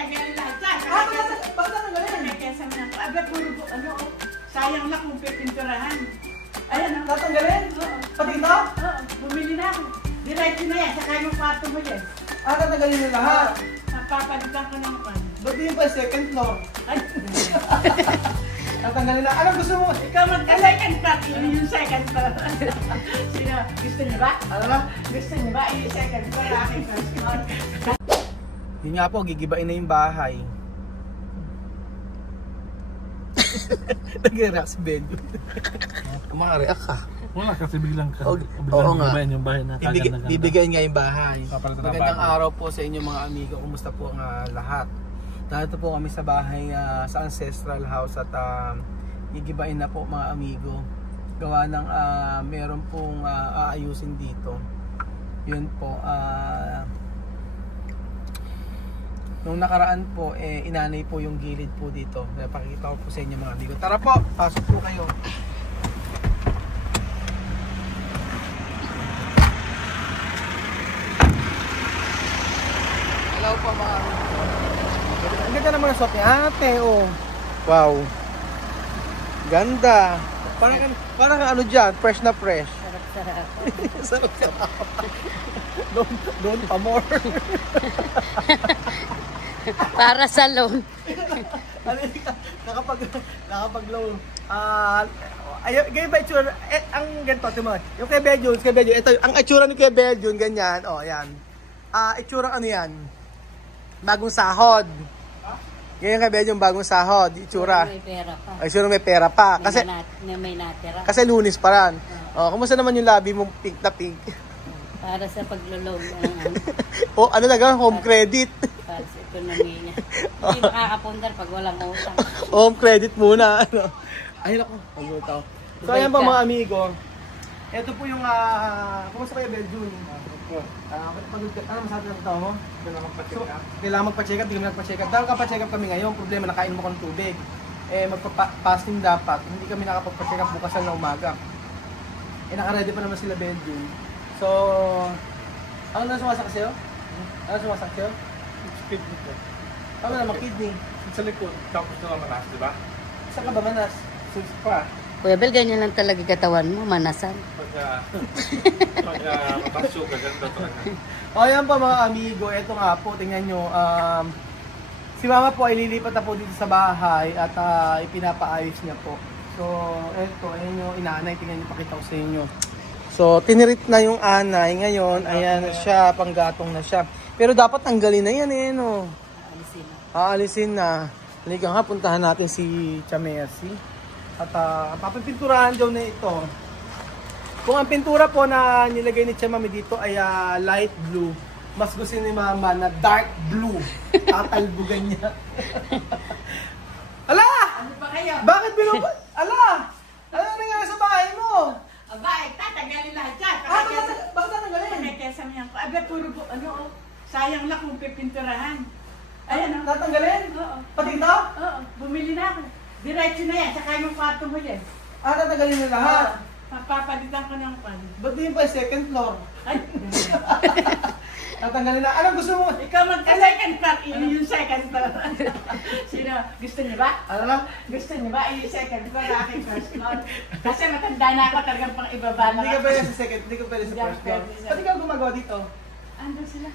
tatanggalin lahat yan. Bakit tatanggalin? Kesa mo na. Abi, puro ano, sayang lang kung pipinturahan. Ayan, tatanggalin? Pati ito? Oo, bumili na ako. Diretso na yan, saka yung kwarto mo yan. Tatanggalin nyo lahat? Napapalitan ko ng pan. Ba't yun pa second floor? Tatanggalin na. Anong gusto mo? Ikaw magka-second part, yun yung second floor. Sino? Gusto niyo ba? Ano na? Gusto niyo ba? Yung second floor, aking first floor. Yun nga po, gigibain na yung bahay. Nag-react si Benjo. Kumaka-react ka. Wala kasi biglang Oo nga. yung bahay na kaganda-ganda. Bibigyan nga yung bahay. Papalitan ng Magandang bahay. araw po sa inyo mga amigo. Kumusta po ang lahat? Dito po kami sa bahay sa Ancestral House at gigibain na po mga amigo. Gawa ng meron pong aayusin dito. Yun po. Nung nakaraan po, inanay po yung gilid po dito. Pakikita ko po sa inyo mga amigo. Tara po, pasok po kayo. Hello po mga amigo. Ang ganda naman ang suot niya. Ate, oh. Wow. Ganda. Parang ano dyan, fresh na fresh. Sarap-sarap. Sarap-sarap. Don't pa more. Para sa loan. Nakapag-loan. Ganyan ba itsura? Ang ganito, timo. Yung kay Belgium, ito, ang itsura ni kay Belgium, ganyan. Oh, yan. Itsura ano yan? Bagong sahod. Ganyan kay Belgium, bagong sahod. Itsura. May pera pa. Itsura may pera pa. Kasi, may natira. kasi lunis pa rin. Oh, kumusta naman yung labi mong pink na pink? Para sa paglo-loan. O, ano na home credit. Para sa ekonomiya niya. Hindi makakapundar pag walang utang. Home credit muna. Ano? Ay, naku. Pagultaw. So, ayan pa mga amigo. Ito po yung, kumusta kayo, Belgium? Ano masabi ng tao mo? Kailangan magpa-check up. Hindi kami nagpa-check up. Dahil kapag-check up kami ngayon, problema, nakain mo kang tubig. Magpa-fasting dapat. Hindi kami nakapag-check up bukas na umaga. Naka-ready pa naman sila, Belgium. So, ano na sumasak sa'yo? Ano sumasak sa'yo? Kidney po. Ano naman, kidney? Sa likod, tapos na manas, di ba? Saan ka ba manas? Sus pa. Kuya Bel, ganyan lang talaga katawan mo, manasan. Pagka mapasuka, ganito talaga. O yan pa mga amigo, eto nga po, tingnan nyo. Si mama po ay lilipat na po dito sa bahay at ipinapaayos niya po. So, eto, ayan yung inanay, tingnan nyo, pakita ko sa inyo. So, tinirit na yung anay ngayon, ayan na siya, panggatong na siya. Pero dapat tanggalin na yan no? Alisin na. Aalisin na. Halika nga, puntahan natin si Chamercy. At papapinturahan daw na ito. Kung ang pintura po na nilagay ni Chamami dito ay light blue, mas gusto ni Mama na dark blue. Tatalbugan niya. Ala! Ano ba kayo? Bakit binubot? Ala! Ano nangyari sa bahay mo? Aba, tatanggalin lahat yan. Bakit tatanggalin? Kesa mo yan. Abi, puro ano, sayang lang kung pipinturahan. Ayan, Tatanggalin? Oo. Pati ito? Oo, bumili na ako. Diretso na yan, saka yung kwarto mo yan. Tatanggalin nyo lahat? Papapalitan ko ng pan. Ba't yun pa second floor? Ay, Tatanggalin na. Anong gusto mo? ikaw magka-second part, yun yung second floor. Sino? Gusto niyo ba? Ano na? Gusto niyo ba? Yung second floor, aking first floor. Kasi matanda na ako, talagang pang ibaba na. Hindi ka pwede sa second, hindi ka pwede sa first floor. Ba't ikaw gumagawa dito? Ando sila.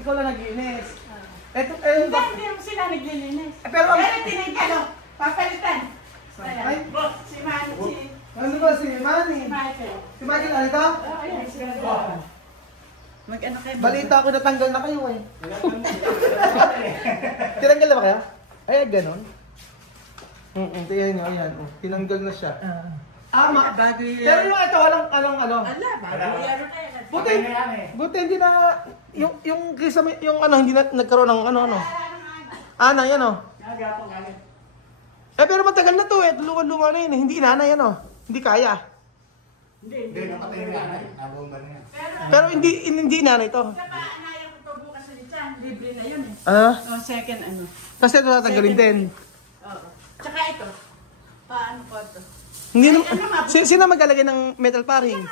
Ikaw lang nag-iinis. Ito, Hindi mo sila naglilinis. pero tinigalo, papalitan. Ay. Si Manny, ano ba si Manny? si Michael. Si Michael, ano ito? Oo, ayan, sila. Mag-ano kayo? Balita ko natanggal na kayo Tinanggal na ba kaya? Ay, ganon. Tingnan nyo, ayan. Tinanggal na siya. Bago yun. Pero yung ito, walang ano. Ala, bago yun kayo. Buti hindi na, yung kisa, yung hindi na nagkaroon ng ano. Yan pero matagal na to Luman-luma na yun Hindi inanay Hindi kaya. Hindi, napatay na yan. Nabomba na yan. Pero hindi inanay to. Sa paanayan ko pa bukas ulit yan. Libre na yun second ano. Kasi ito natanggalin din. Oo. Tsaka ito. Paano ko ito? Hindi sino maglalagay ng metal paring?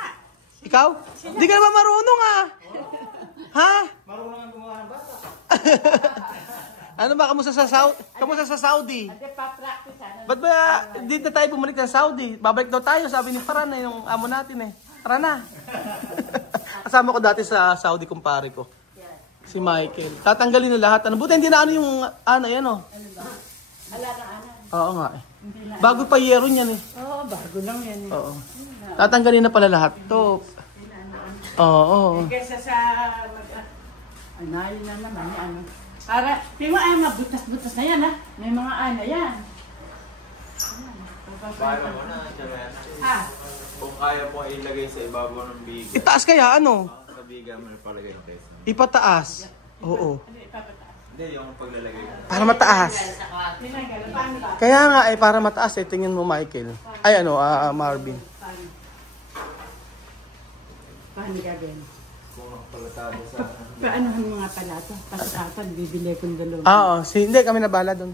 Ikaw? Hindi ka naman marunong Ha? Marunong ang gumawa ng bata. Ano ba, kamusta sa Saudi? Kamusta sa Saudi? Hindi pa practice. Ba't ba di na tayo bumalik ng Saudi? Babalik daw tayo, sabi ni Paran na yung amo natin eh. Tara na. Kasama ko dati sa Saudi, kumpare ko. Si Michael. Tatanggalin na lahat. Ano, buti hindi na ano yung yan o. Ala na ana. Oo nga eh. Bago pa yero niyan eh. Oo, bago lang yan. Oo. Tatanggalin na pala lahat to. Oo. Kesa sa anayin na naman ano. Para, tingnan mo ay mabutas-butas na yan ha. May mga ana yan. Kaya mo na, Ah, kung kaya mo ilagay sa ibabaw ng biga. Itaas kaya ano? Sa biga mo palagay ng test. Ipataas. Oo. hindi ipapataas. Hindi, yung paglalagay. Para mataas. Tinanggal, paano ba? Kaya nga eh, para mataas eh. Tingnan mo Michael. Ay ano, Marvin. Paano? Paano gagawin? Kung palatado sa... Paano ang mga palata? Pasatan, bibili kong dalawa. Oo, hindi kami nabala doon.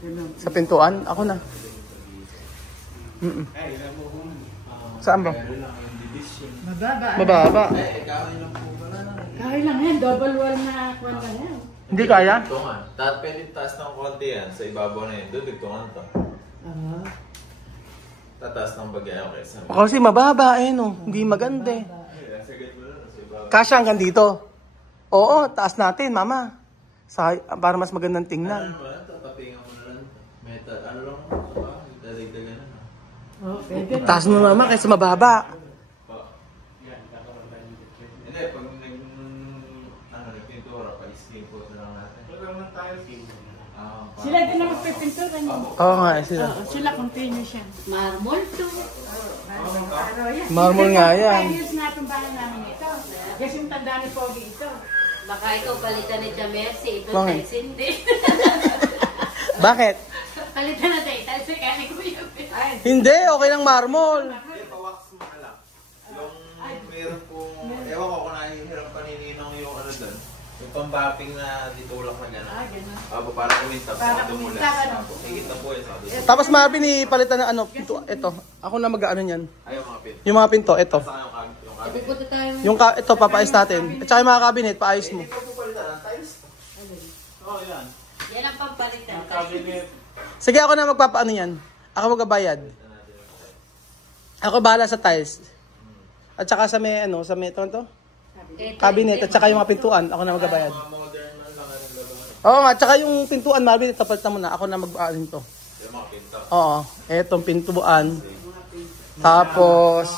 Ganun. Sa pintuan, ako na. Saan ba? Mababa. Mababa. Kaya lang yan, double wall na kwanta yan. Hindi kaya? Tungan. Pwede taas ng konti yan sa ibabaw na yun. Doon, dugtungan to. Tataas ng bagay okay sa Kasi mababa eh no. Hindi maganda eh. Sagad mo lang sa ibabaw. Kasya hanggang dito. Oo, taas natin mama. Para mas magandang tingnan. Ano mo lang, tapatingan mo na lang. Metal, ano lang mo? Dadagdagan na. Oh, pwede. Taas mo mama kaysa mababa. Hindi, pag nagpintura, pa-skin coat na lang natin. Sila din ang magpipintura niya. Oo nga eh sila. Oo, sila continuous yan. Marmol to. Ano yan? Marmol nga yan. 5 years na itong bahay namin ito. Kasi yung tanda ni Pogi ito. Baka ikaw palitan ni Jamersi. Ito Bakit? tiles hindi. Bakit? Palitan na tayo. Tiles kaya ni Kuya. Hindi, okay lang marmol. Hindi, pa-wax mo na lang. Yung meron pong, ewan ko kung nahihirap panininong yung ano doon. Yung pang-bapping na ditulak na gano'n. Ganun. Para kumintab Para sa dumulas. kumintab, ano? Higit na po yun sa dumulas. Tapos Marvin palitan ng ano, pinto, ito. Ako na mag-ano niyan. Ayaw mga pin. Yung mga pinto, ito. Saan yung cabinet? Pupunta tayo. Ito, papaayos natin. At saka yung mga cabinet, paayos mo. Hindi pa po palitan ang tiles. Oo, yan. Yan ang pampalitan. Sige, ako na magpapaano yan. Ako magbabayad. Ako bahala sa tiles. At saka sa may, sa may, ito, cabinet, at saka yung mga pintuan, ako na magbabayad. Mga modern man lang ang labahan. Oo nga, at saka yung pintuan, Marvin, ito, palitan mo na. Ako na mag-aalin to. Yung mga pinto. Oo, etong pintuan. Tapos,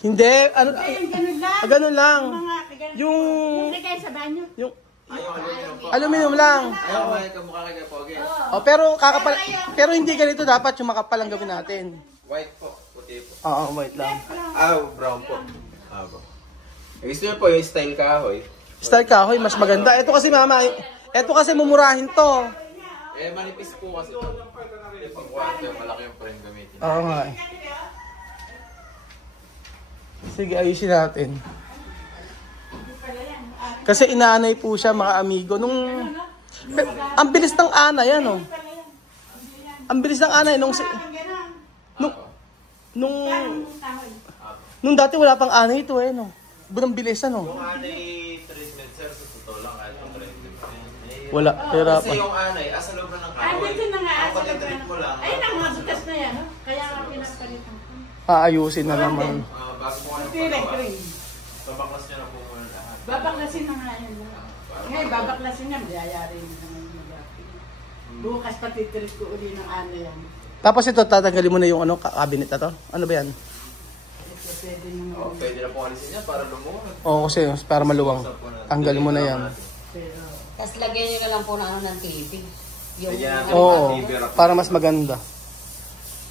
hindi, ano, Ayun, ganun lang. ganun lang. Mga ganun. Yung, Yung lagay sa banyo. yung, Ay, yung aluminum po. aluminum lang. Ayaw mo yung kamukha kay Pogi. Oh, pero hindi ganito dapat yung makapal ang gawin natin. White po. Puti po. Oo, wait lang. Brown po. Po. Gusto niyo po yung style kahoy? Style kahoy, mas maganda. Ito kasi mama, ito kasi mumurahin to. Manipis po kasi ito. Pag white, malaki yung frame gamitin. Oo nga. Sige, ayusin natin. Kasi inaanay po siya mga amigo. Ang bilis ng anay, ano? Ang bilis ng anay nung dati wala pang anay ito eh, no? Bunang bilis, ano? Yung anay treatment, sir, sa totoo lang kahit yung treatment. Wala, pera pa. Kasi yung anay, asa loob na ng Ay, kahoy. dito na nga. Ang pati-treat mo lang. Ayun ang mga butas na yan. Kaya nga pinapalitan ko. Aayusin na naman. Bago mo nga Green. babaklas niyo na po muna lahat. Babaklasin na nga yan. Ngayon, babaklasin niya. Mayayari na naman yung bukas patitiris ko uli ng ano yan. Tapos ito, tatanggalin mo na yung cabinet na to? Ano ba yan? Pwede naman. Pwede na po alisin niya para lumuhod. Oo, kasi para maluwang. Tanggalin mo na yan. Tapos lagyan nyo na lang po ng ano ng TV. Yung Lagyan natin Oo, ng TV rack. para mas maganda.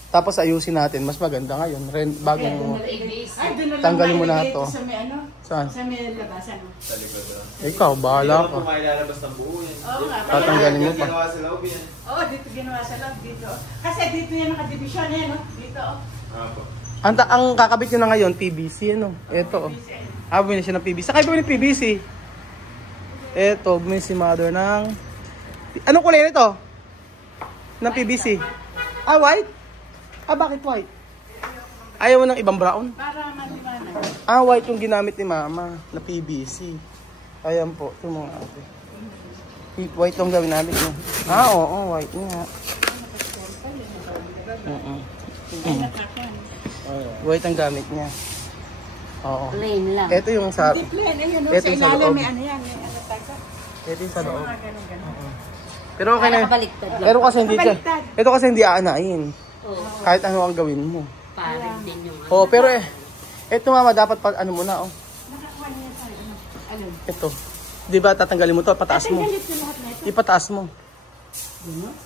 Tapos ayusin natin, mas maganda ngayon. Bagong Ay, doon na lang Tanggalin mo na mailagay to. ito Sa may ano? Saan? Sa may labasan. Sa likod lang. Ikaw, bahala Hindi ka. naman po mailalabas ng buo yan. Oo nga. Tatanggalin mo pa. Ginawa sa loob yan. Oo, dito ginawa sa loob. Dito. Kasi dito yan nakadibisyon yan. Dito. Po. Ang kakabit nyo na ngayon, PVC, ano? Ito, oh. Bumili siya ng PVC. Sakay bumili ng PVC. Ito, bumili si mother ng... Anong kulay nito? Ng PVC? White? Bakit white? Ayaw mo ng ibang brown? Para maliwanag. White yung ginamit ni mama na PVC. Ayan po, ito mga ate. White lang gawin namin. Oo, white nga. White ang gamit niya. Oo. Plain lang. Ito yung sa... Hindi plain. Ayun, Ito sa yung sa ilalim loob. may ano yan. May ano tayo. Ito yung sa loob. Ganun. Pero okay na. Nakabaliktad lang. Pero kasi hindi siya. Baliktad. Ito kasi hindi aanain. Oo. Kahit ano ang gawin mo. Parang din yung ano. Oo, pero ito mama dapat pa ano muna oh. Nakakuha niya tayo. Ano? Ito. 'Di ba tatanggalin mo to, pataas mo. Tatanggalit ko lahat na ito. Ipataas mo.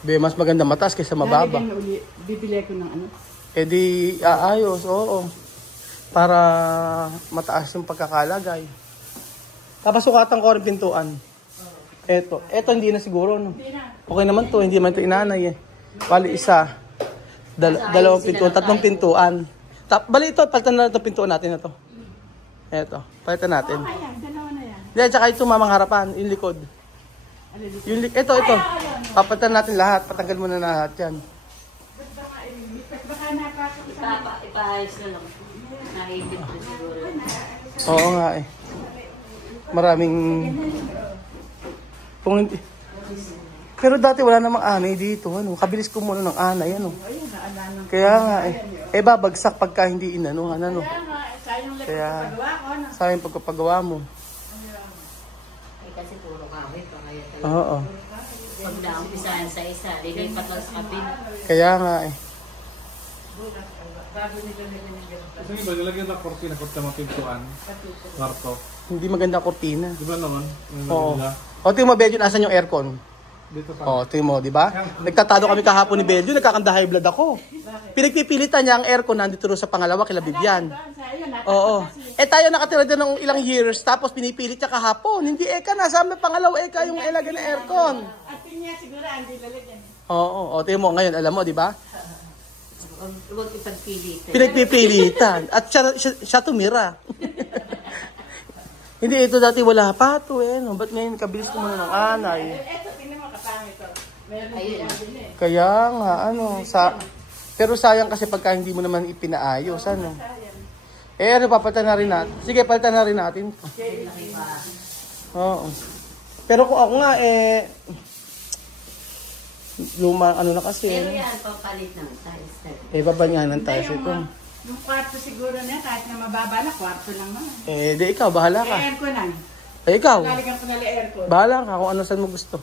Be, mas maganda mataas kaysa mababa. Lalagyan na uli. Bibili ko ng ano. Eh di aayos, oo. Para mataas yung pagkakalagay. Tapos sukatan ko rin pintuan. Ito hindi na siguro no. Hindi na. Okay naman to, hindi man to inanay eh. Bali isa. Dalawang pintuan, tatlong pintuan. Bali ito, palitan na ito pintuan natin na to. Ito, palitan natin. Ayan, dalawa na yan. Yan, tsaka ito mamang harapan, yung likod. Ano dito? Ito. Papalitan natin lahat, patanggal muna na lahat yan. Baka nakakasama. Ipaayos na lang. Naipit na siguro. Oo nga eh. Maraming... Kung hindi... Pero dati wala namang anay dito, ano. Kabilis ko muna ng anay, ano. Ayun, naalala. Kaya nga eh. Babagsak pagka hindi inanuhan, ano. Kaya nga, sayang lang Kaya... pagpagawa ko. Ano? Sayang pagkapagawa mo. Eh, kasi puro kahoy pa kaya talaga. Oo. Pag naumpisahan sa isa, lilipat lang sa kabila. Kaya nga eh. Kasi iba, nilagyan na kortina sa mga pintuan. Kwarto. Hindi maganda kortina. Di ba naman? Yung Oo. nila. O, tingin mo, Belgium, asan yung aircon? Dito sa... O, tingin mo, di ba? Nagtatalo kami kahapon ni Belgium, nagkakanda high blood ako. Pinagpipilitan niya ang aircon nandito rin sa pangalawa, kila Bibian. Oo. Tayo nakatira din ng ilang years, tapos pinipilit niya kahapon. Hindi eka, nasa amin pangalawa eka yung ilagay na aircon. At niya siguro, hindi lalagyan. Oo, tingin mo, ngayon, alam mo, di ba? Huwag ipagpilitan. Pinagpipilitan. At siya tumira. Hindi, ito dati wala pa ito eh. No? Ba't ngayon kabilis ko muna ng anay? Eto, tingnan mo, kapangit ito. Meron Ayun. din eh. Kaya nga, ano, pero sayang kasi pagka hindi mo naman ipinaayos, ano. Ano, papalitan na rin natin. Sige, palitan na rin natin. Oo. Pero kung ako nga, luma, ano na kasi. Pero yan, papalit ng tiles. Babanyanan tayo sa ito. Yung kwarto siguro na, kahit na mababa na, kwarto lang naman. Di ikaw, bahala ka. Aircon lang. Ikaw, Lalagyan ko na lang aircon. bahala ka kung ano saan mo gusto.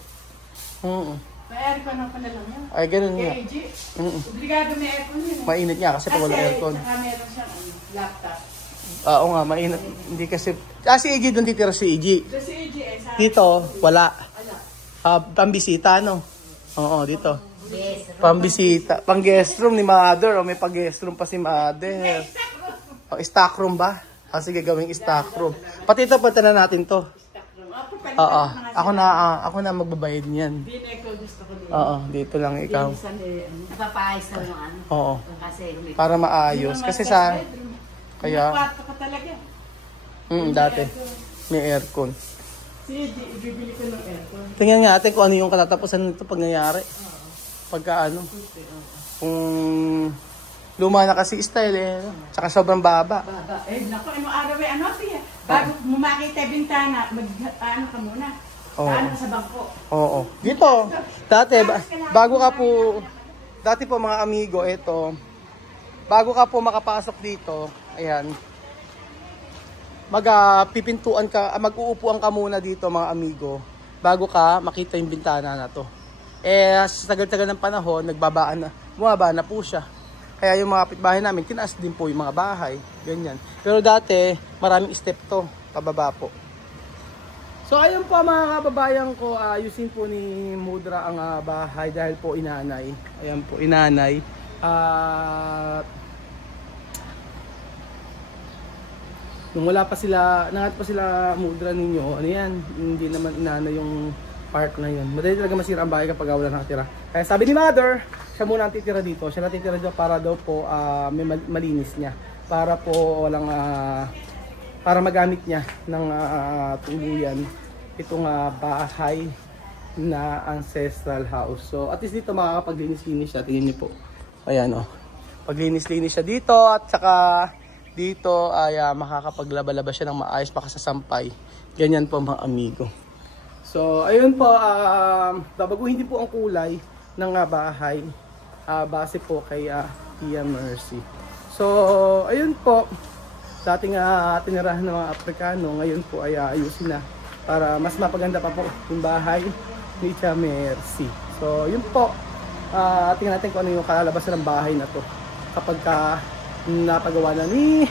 May aircon lang pala lang yan. Ay, ganun nga. KG, obligado may aircon yun. Mainit nga kasi pag wala aircon. Saka meron siyang laptop. Oo nga, mainit. Hindi kasi... si EG doon titira si EG. So si AG sa... Dito, wala. Ano? Pambisita, no? Oo, dito. Yes. Pambisita. Pang guest room ni Mother. O, may pang guest room pa si Mother. O, stock room ba? Sige, gawing stock room. Pati ito, pati na natin to. Oo. Ako na magbabayad niyan. Hindi na ikaw gusto ko din. Oo, dito lang ikaw. Minsan Ipapaayos lang yung ano. Oo. Kasi may Para maayos. Kasi sa... Kaya... Kaya... Kwarto ko talaga. Dati. May aircon. Si AG, ibibili ko ng aircon. Tingnan nga natin kung ano yung katatapusan nito pag nangyari. Pagka ano. Kung luma na kasi style eh. Tsaka sobrang baba. Baba. Naku, ano araw eh, ano siya? Bago mo makita bintana, ano ka muna? Ano ka sa bangko? Oo. Dito. Dati, bago ka po, dati po mga amigo, ito. Bago ka po makapasok dito, ayan. Magpipintuan ka, mag-uupuan ka muna dito mga amigo. Bago ka makita yung bintana na to. Sa tagal-tagal ng panahon, bumaba na po siya. Kaya yung mga kapitbahay namin, tinaas din po yung mga bahay. Ganyan. Pero dati, maraming step to, pababa po. So ayun po mga kababayan ko, ayusin po ni Mudra ang bahay dahil po inanay. Ayan po, inanay. Nung wala pa sila, nangat pa sila Mudra ninyo, ano yan, hindi naman inanay yung part na yun. Madali talaga masira ang bahay kapag wala nakatira. Kaya sabi ni Mother, siya muna ang titira dito. Siya natitira dito para daw po may malinis niya. Para po walang, para magamit niya ng tuluyan itong bahay na ancestral house. So at least dito makakapaglinis-linis siya. Tingnan niyo po. Ayan o. Paglinis-linis siya dito at saka dito ay makakapaglaba-laba siya ng maayos pa kasasampay. Ganyan po mga amigo. So, ayun po, babaguhin din po ang kulay ng bahay. Base po kay Tia Mercy. So, ayun po, dating tinirahan ng mga Aprikano, ngayon po ay ayusin na para mas mapaganda pa po yung bahay ni Tia Mercy. So, yun po, tingnan natin kung ano yung kalalabasan ng bahay na to kapag napagawa na ni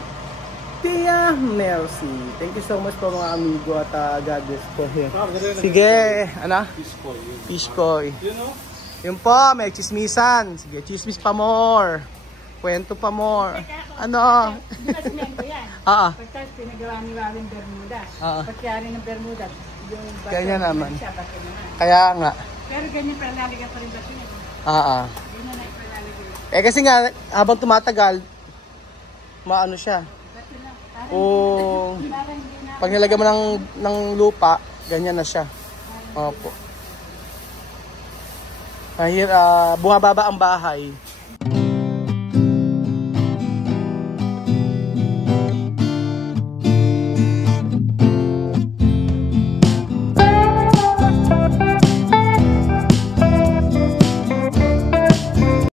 Tia Mercy. Thank you so much po mga amigo at God bless po him. Sige, ano? Fishkoy. You know? Yun po, may chismisan. Sige, chismis pa more. Kwento pa more. Ano? Di ba sinento yan? Pagkas pinagawa ni Warren Bermuda. Pagkari ng Bermuda, yung bato. Ganyan naman. Siya, bato naman. Kaya nga. Pero ganyan pa lalagyan pa rin bato niya. Ganyan na ipalalagay. Eh kasi nga, habang tumatagal, maano siya. Bato na. Kung Parang hindi na. pag nilagyan mo ng lupa, ganyan na siya. Opo. Bumababa ang bahay.